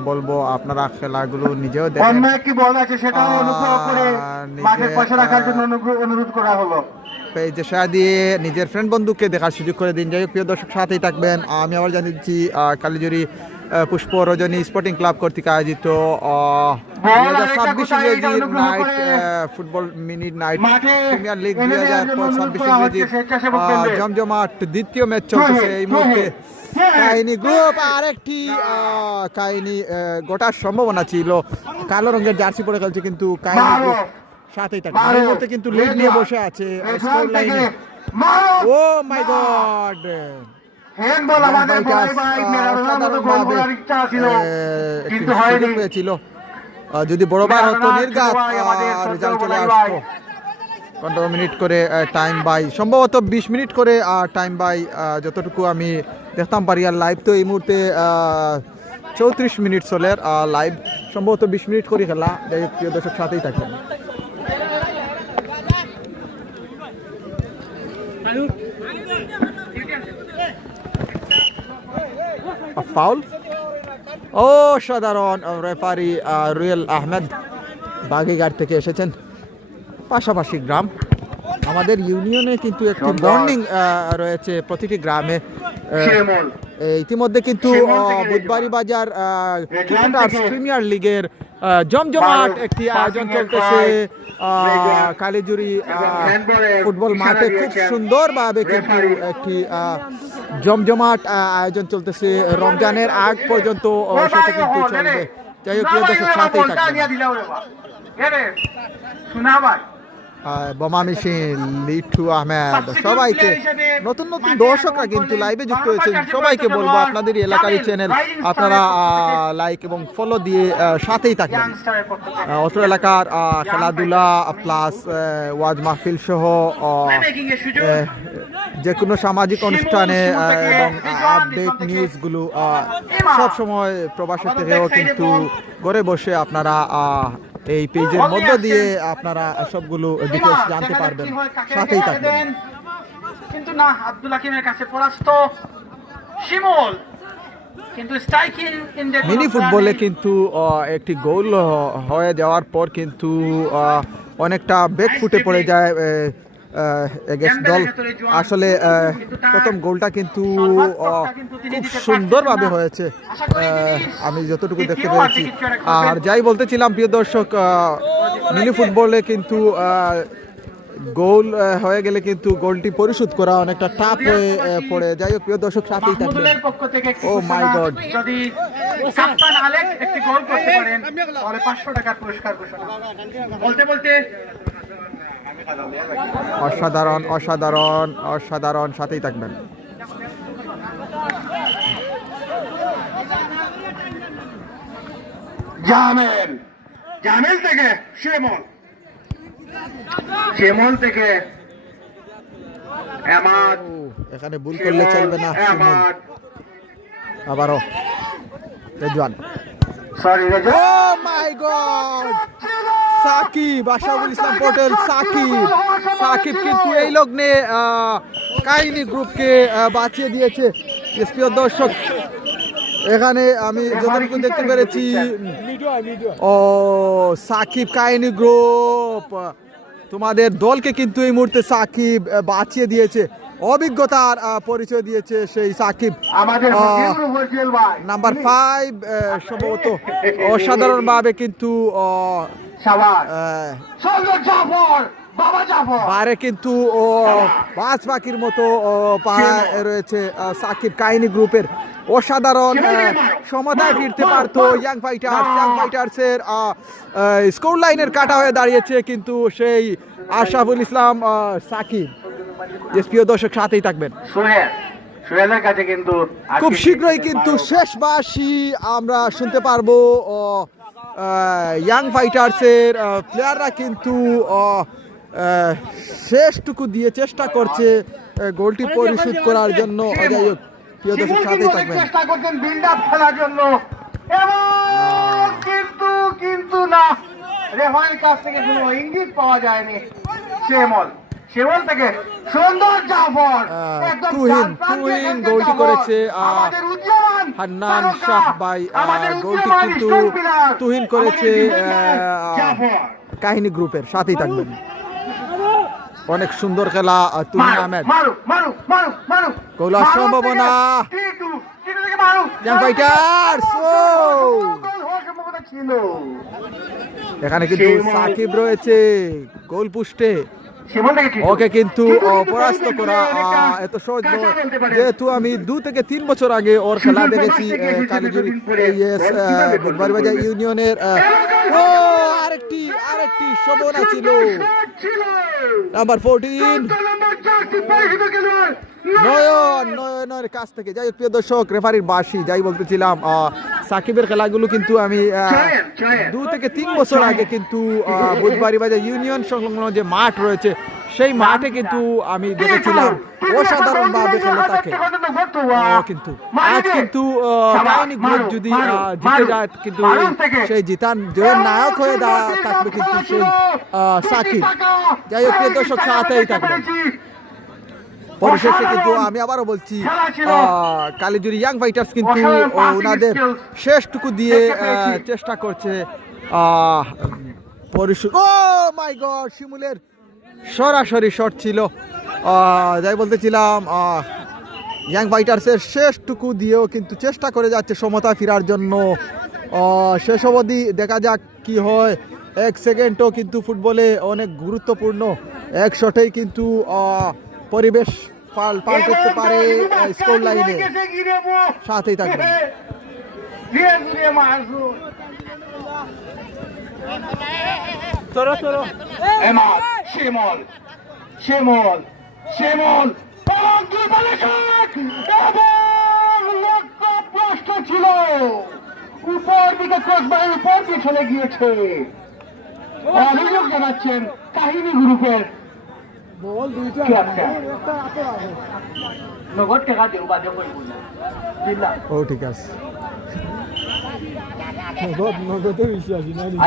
বলবো আপনারা খেলাগুলো নিজেও দেখেন। কি বল আছে সেটা অনুগ্রহ করে মাঠের পাশে রাখার জন্য অনুরোধ করা হলো। পেজে শেয়ার দিয়ে নিজের ফ্রেন্ড বন্ধুকে দেখার সুযোগ করে দিন। যাই হোক প্রিয় দর্শক, সাথেই থাকবেন। আমি আবার জানিয়ে দিচ্ছি, কালীজুরি পুষ্প রজনী স্পোর্টিং ক্লাব কর্তৃক আয়োজিত 2026 ইংরেজির night football mini night premier league 2026 ইংরেজির জমজমাট দ্বিতীয় ম্যাচ চলতেছে এই মুহূর্তে। কাহিনী গ্রুপ আরেকটি কাহিনী গোটার সম্ভাবনা ছিল। কালো রঙের জার্সি পরে খেলছে, কিন্তু কাহিনী গ্রুপ সাথেই থাকে। এই মুহূর্তে কিন্তু লিড নিয়ে বসে আছে স্কোর লাইনে। ও মাই গড, হ্যান্ডবল আমাদের ভাই ভাই মেরাডোনার গোল করার ইচ্ছা ছিল কিন্তু হয়নি। পেয়েছিল, যদি বড়বার হতো নির্ঘাত রেজাল্ট চলে আসতো। 15 মিনিট করে টাইম বাই, সম্ভবত 20 মিনিট করে টাইম বাই, যতটুকু আমি দেখতাম পারি। আর লাইভ তো এই মুহূর্তে 34 মিনিট চলের লাইভ, সম্ভবত 20 মিনিট করে খেলা। যাই হোক, প্রিয় দর্শক সাথেই থাকবেন। ফাউল, ও সাধারণ রেফারি রুয়েল আহমেদ বাগেরহাট থেকে এসেছেন, পাশাপাশি গ্রাম। আমাদের ইউনিয়নে কিন্তু একটি বন্ডিং রয়েছে প্রতিটি গ্রামে। ইতিমধ্যে কিন্তু বুধবাড়ি বাজার ক্রিকেটার্স প্রিমিয়ার লিগের জমজমাট একটি আয়োজন চলতেছে কালীজুরি ফুটবল মাঠে। খুব সুন্দরভাবে কিন্তু একটি জমজমাট আয়োজন চলতেছে, রমজানের আগ পর্যন্ত সেটা কিন্তু চলবে। যাই হোক, প্রিয় দর্শক সাথেই থাকবেন। বোমা মেশিন, লিটু আহমেদ, সবাইকে নতুন নতুন দর্শকরা কিন্তু লাইভে যুক্ত হয়েছেন, সবাইকে বলবো আপনাদের এলাকারই চ্যানেল আপনারা লাইক এবং ফলো দিয়ে সাথেই থাকবেন। অত্র এলাকার খেলাধুলা প্লাস ওয়াজ মাহফিল সহ যে কোনো সামাজিক অনুষ্ঠানে এবং আপডেট নিউজগুলো সব সময় প্রবাসী থেকেও কিন্তু ঘরে বসে আপনারা এই পেজের মধ্য দিয়ে আপনারা সবগুলো ডিটেইলস জানতে পারবেন, সাথেই থাকবেন। কিন্তু না, আব্দুল হাকিমের কাছে পরাস্ত শিমুল। কিন্তু স্ট্রাইকিং ইন দ্য মিনি ফুটবলে কিন্তু একটি গোল হয়ে যাওয়ার পর কিন্তু অনেকটা ব্যাক ফুটে পড়ে যায় এগেস্ট দল। আসলে প্রথম গোলটা কিন্তু খুব সুন্দরভাবে হয়েছে, আমি যতটুকু দেখতে পেরেছি। আর যাই বলতেছিলাম, প্রিয় দর্শক, মিনি ফুটবলে কিন্তু গোল হয়ে গেলে কিন্তু গোলটি পরিশোধ করা অনেকটা টাফ হয়ে পড়ে। যাই হোক, প্রিয় দর্শক সাথেই থাকবেন। ও মাই গড, যদি কাপ্তান আলেক একটি গোল করতে পারেন তাহলে 500 টাকার পুরস্কার ঘোষণা। বলতে বলতে অসাধারণ অসাধারণ অসাধারণ, সাথেই থাকবেন। জামেল থেকে শিমুল থেকে এখানে ভুল করলে চলবে না। শিমুল আবারও রেজওয়ান, সরি ও মাই গড, সাকিব, আশরাফুল ইসলাম পটেল, সাকিব কিন্তু এই লগ্নে কাহিনী গ্রুপকে বাঁচিয়ে দিয়েছে। প্রিয় দর্শক, এখানে আমি যতটুকু দেখতে পেরেছি, ও সাকিব কাহিনী গ্রুপ তোমাদের দলকে কিন্তু এই মুহূর্তে সাকিব বাঁচিয়ে দিয়েছে, অভিজ্ঞতার পরিচয় দিয়েছে সেই সাকিব। নাম্বার 5 সম্ভবত অসাধারণভাবে কিন্তু বাইরে কিন্তু বাজ পাখির মতো রয়েছে সাকিব কাহিনী গ্রুপের। অসাধারণ সমতায় ফিরতে পারতো ইয়াং ফাইটার্সের স্কোর লাইনের কাটা হয়ে দাঁড়িয়েছে কিন্তু সেই আশরাফুল ইসলাম সাকিব। প্রিয় দর্শক সাথেই থাকবেন। সোহেলের কাছে কিন্তু খুব শীঘ্রই কিন্তু শেষ বাঁশি আমরা শুনতে পারবো। ইয়াং ফাইটার্সের প্লেয়াররা কিন্তু শেষটুকু দিয়ে চেষ্টা করছে গোলটি পরিশোধ করার জন্য। যাই হোক, প্রিয় দর্শক সাথেই থাকবেন। চেষ্টা করছেন বিল্ড আপ খেলার জন্য, এবং কিন্তু না, রেফারির কাছ থেকে কোনো ইঙ্গিত পাওয়া যায়নি। শিমুল থেকে সুন্দর জাফর, তুহিন গোলটি করেছে। হান্নান শাহ ভাই গোলটি কিন্তু তুহিন করেছে কাহিনী গ্রুপের। সাথেই থাকবেন। অনেক সুন্দর খেলা তুহিন আহমেদ, গোল সম্ভাবনা ইয়াং ফাইটার্স। এখানে কিন্তু সাকিব রয়েছে গোল পোস্টে, ওকে কিন্তু পরাস্ত করা এত সহজ নয়, যেহেতু আমি 2 থেকে 3 বছর আগে ওর খেলা দেখেছি কালীজুরি বুধবাড়ি বাজার ইউনিয়নের। আরেকটি সম্ভাবনা ছিল। নাম্বার 14 নয়নের কাছ থেকে। যাই হোক প্রিয় দর্শক, রেফারির বাঁশি, যাই বলতেছিলাম সাকিবের খেলাগুলো কিন্তু আমি 2 থেকে 3 বছর আগে কিন্তু বুধবাড়ি বাজার ইউনিয়ন সংলগ্ন যে মাঠ রয়েছে সেই মাঠে কিন্তু আমি দেখেছিলাম অসাধারণ ভাবে খেলে তাকে। কিন্তু আজ কিন্তু কাহিনী গ্রুপ যদি জিতে যায় কিন্তু সেই জয়ের নায়ক হয়ে থাকবে কিন্তু সেই সাকিব। যাই হোক প্রিয় দর্শক, সাথেই থাকবে। পরিশেষে কিন্তু আমি আবারও বলছি, কালিজুরি ইয়াং ফাইটার্স কিন্তু ওনাদের শেষটুকু দিয়ে চেষ্টা করছে। ও মাই গড, শিমুলের সরাসরি শট ছিল। যাই বলতেছিলাম, ইয়াং ফাইটার্সের শেষটুকু দিয়েও কিন্তু চেষ্টা করে যাচ্ছে সমতা ফেরার জন্য। শেষ অবধি দেখা যাক কি হয়। 1 সেকেন্ডও কিন্তু ফুটবলে অনেক গুরুত্বপূর্ণ। 1 শটেই কিন্তু পরিবেশ পাল্টাতে পারে স্কোর লাইনে। সাথেই থাকবে। ছিল উপর দিকে ক্রসবারের উপর দিয়ে চলে গিয়েছে। অভিযোগ জানাচ্ছেন কাহিনী গ্রুপের নগদ টাকা দেব বাদে ও ঠিক আছে।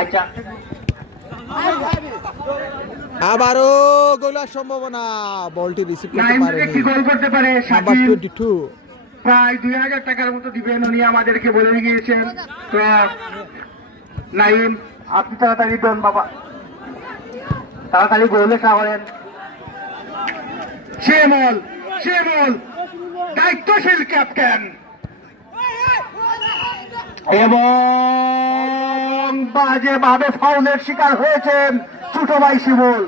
আচ্ছা, আবারও গোলার সম্ভাবনা। বলটি রিসিভ করতে পারেনি। কি গোল করতে পারে নাম্বার 22 প্রায় 2000 টাকার মতো দিবেন উনি আমাদেরকে বলে গিয়েছেন। তো নাইম, আপনি তাড়াতাড়ি দেন বাবা, তাড়াতাড়ি গোলে করেন। শিমুল দায়িত্বশীল ক্যাপ্টেন এবং বাজেভাবে ফাউলের শিকার হয়েছেন ছোট ভাই শিমুল।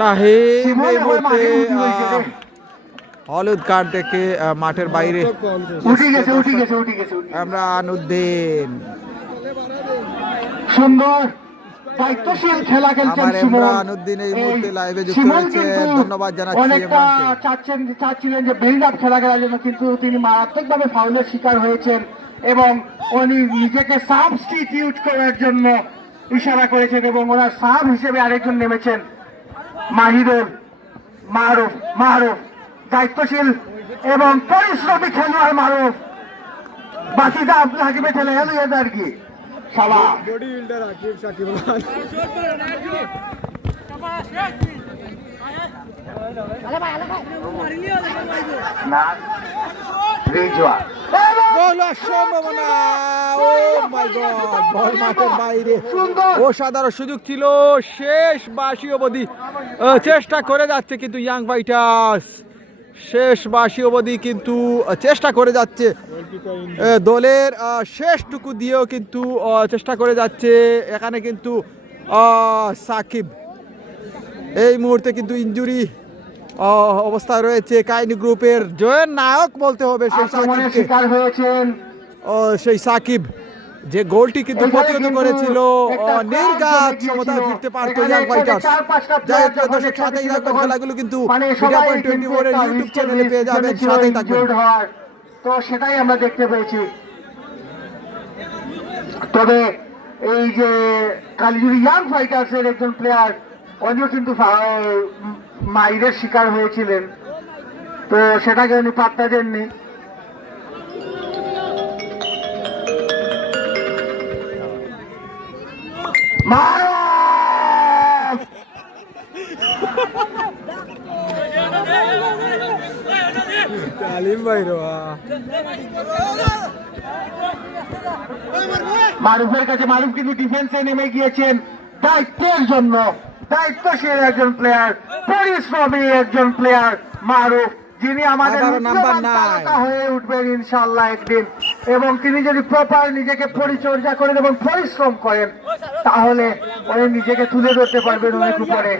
নাহিম এই মুহূর্তে হলুদ কার্ড দেখে মাঠের বাইরে। উঠে গেছে। ইমরান উদ্দিন সুন্দর দায়িত্বশীল খেলা খেলছেন ইমরান উদ্দিন এই মুহূর্তে লাইভে যুক্ত হয়েছে। ধন্যবাদ জানাচ্ছি ইমরানকে। চাচ্ছিলেন যে বিল্ড আপ খেলা খেলার জন্য, কিন্তু তিনি মারাত্মকভাবে ফাউলের শিকার হয়েছেন এবং উনি নিজেকে সাবস্টিটিউট করার জন্য ইশারা করেছেন এবং ওনার সাব হিসেবে আরেকজন নেমেছেন মাহিদুল মারুফ দায়িত্বশীল এবং পরিশ্রমী খেলোয়াড় মারুফ। বাকিটা আপনার হাকিমে চলে গেল আর কি। সাবা বডি বিল্ডার আকিব সাকিব না রিজওয়া গোলের সম্ভাবনা। ও মাই গড, বল মাঠের বাইরে। অসাধারণ সুযোগ ছিল। শেষ 82 অবধি চেষ্টা করে যাচ্ছে কিন্তু ইয়াং ফাইটার্স। শেষ 82 অবধি কিন্তু চেষ্টা করে যাচ্ছে দলের শেষটুকু দিয়েও কিন্তু চেষ্টা করে যাচ্ছে। এখানে কিন্তু সাকিব এই মুহূর্তে কিন্তু ইনজুরি অবস্থায় রয়েছে। কাহিনী গ্রুপের জয়ের নায়ক বলতে হবে সেই সাকিব, যে গোলটি কিন্তু প্রতিহত করেছিল। নির্ঘাত সমতায় ফিরতে পারত ইয়াং ফাইটার্স। যাই হোক দর্শক, সাথেই থাকবেন। খেলাগুলো কিন্তু মিডিয়া.24 এর ইউটিউব চ্যানেলে পেয়ে যাবেন। সাথেই থাকবেন। তো সেটাই আমরা দেখতে পেয়েছি। তবে এই যে কালিজুরি ইয়াং ফাইটার্স এর একজন প্লেয়ার উনিও কিন্তু মাইরের শিকার হয়েছিলেন, তো সেটাকে উনি পাত্তা দেননি। মারুফের কাছে, মারুফ কিন্তু ডিফেন্সে নেমে গিয়েছেন দায়িত্বের জন্য। দায়িত্বশীল একজন প্লেয়ার, পরিশ্রমী একজন প্লেয়ার মারুফ, যিনি আমাদের হয়ে উঠবেন ইনশাআল্লাহ একদিন। এবং তিনি যদি প্রপার নিজেকে পরিচর্যা করেন এবং পরিশ্রম করেন, তাহলে উনি নিজেকে তুলে ধরতে পারবেন অনেক উপরে।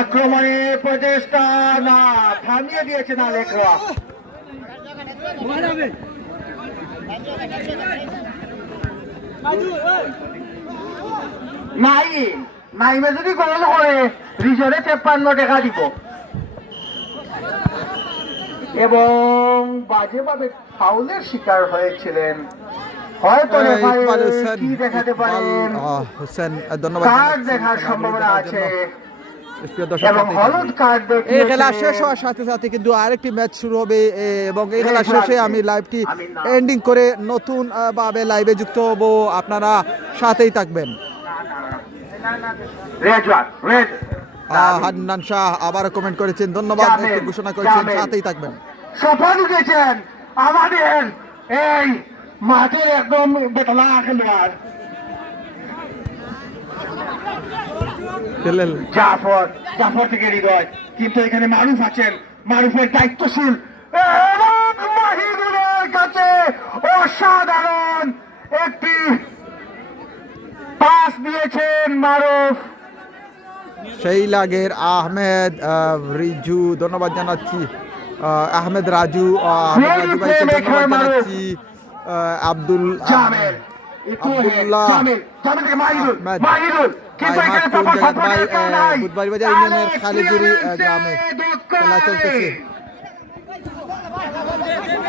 আক্রমণের প্রচেষ্টা না থামিয়ে দিয়েছেন আলেকরা। নাইমে যদি গোল করে রিজনে 53 টাকা দিব এবং বাজেভাবে ফাউলের শিকার হয়েছিলেন। হয়তো রেফারি কি দেখাতে পারেন, হোসেন ধন্যবাদ কার্ড দেখার সম্ভাবনা আছে প্রিয় দর্শক, এবং হলুদ কার্ড এই খেলা শেষ হওয়ার সাথে সাথে কিন্তু আরেকটি ম্যাচ শুরু হবে এবং এই খেলা শেষে আমি লাইভটি এন্ডিং করে নতুন ভাবে লাইভে যুক্ত হব, আপনারা সাথেই থাকবেন। হান্নান শাহ আবার কমেন্ট করেছেন, ধন্যবাদ, একটি ঘোষণা করেছেন, সাথেই থাকবেন। সফল উঠেছেন আমাদের এই মাঠে একদম বেতলা খেলোয়াড় জাফর থেকে হৃদয়, কিন্তু এখানে মারুফ আছেন, মারুফের দায়িত্বশীল মাহিদুলের কাছে অসাধারণ একটি পাস দিয়েছেন মারুফ। সেই লাগের আহমেদ রিজু ধন্যবাদ জানাচ্ছি, আহমেদ রাজু ভাইকে ধন্যবাদ জানাচ্ছি, আব্দুল্লাহ বুধবাড়ি বাজার ইউনিয়নের খালিজুরি গ্রামে খেলা চলতেছে,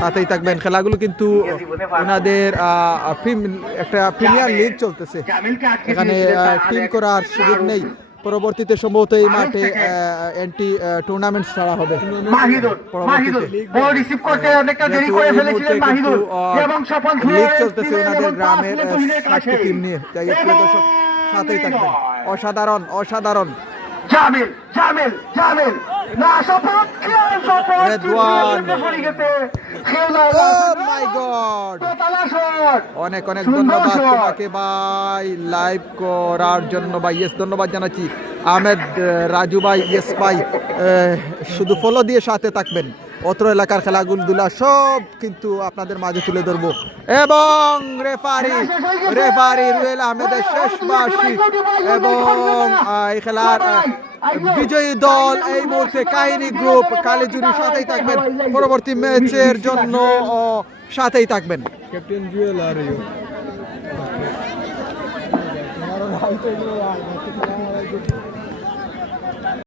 সাথেই থাকবেন। খেলাগুলো কিন্তু ওনাদের একটা প্রিমিয়ার লিগ চলতেছে, এখানে টিম করার সুযোগ নেই। পরবর্তীতে সম্ভবত এই মাঠে এন্টি টুর্নামেন্ট ছাড়া হবে। লিগ চলতেছে ওনাদের গ্রামের 7টি টিম নিয়ে, সাথেই থাকবেন। অসাধারণ অসাধারণ অনেক অনেক ধন্যবাদ তোমাকে ভাই লাইভ করার জন্য ভাই। ইয়েস ধন্যবাদ জানাচ্ছি আহমেদ রাজু ভাই। ইয়েস ভাই, শুধু ফলো দিয়ে সাথে থাকবেন, অত্র এলাকার খেলাগুলো সব কিন্তু আপনাদের মাঝে তুলে ধরবো। এবং রেফারি রুয়েল আহমেদের শেষ বার্ষিক এবং এই খেলার বিজয়ী দল এই মুহূর্তে কাহিনী গ্রুপ কালীজুরি, সাথেই থাকবেন পরবর্তী ম্যাচের জন্য, সাথেই থাকবেন। ক্যাপ্টেন জুয়েল আর